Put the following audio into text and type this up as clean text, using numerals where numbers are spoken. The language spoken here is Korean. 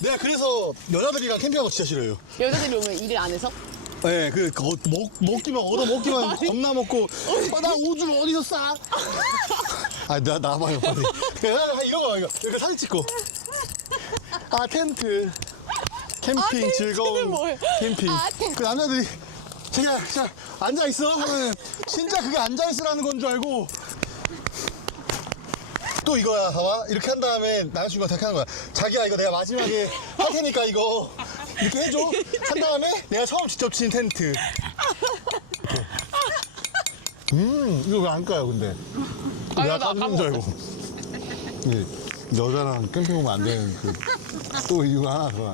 내가 그래서 여자들이랑 캠핑하는 거 진짜 싫어요. 여자들이 오면 일을 안 해서? 네, 먹기만, 얻어먹기만 겁나 먹고, 나 오줌 어디서 싸? 나와봐요, 빨리. 이런 거, 이렇게 사진 찍고. 텐트. 캠핑, 텐트는 즐거운 뭐예요? 캠핑. 그 남자들이, 제가 앉아있어? 하면 진짜 그게 앉아있으라는 건 줄 알고. 또 이거야, 봐봐. 이렇게 한 다음에 남자친구가 이렇게 하는 거야. 자기야, 이거 내가 마지막에 할 테니까 이거 이렇게 해줘. 한 다음에 내가 처음 직접 친 텐트. 이렇게. 이거 왜 안 까요, 근데? 내가 까주는 줄 알고. 여자랑 캠핑 오면 안 되는 또 이유가 하나 더.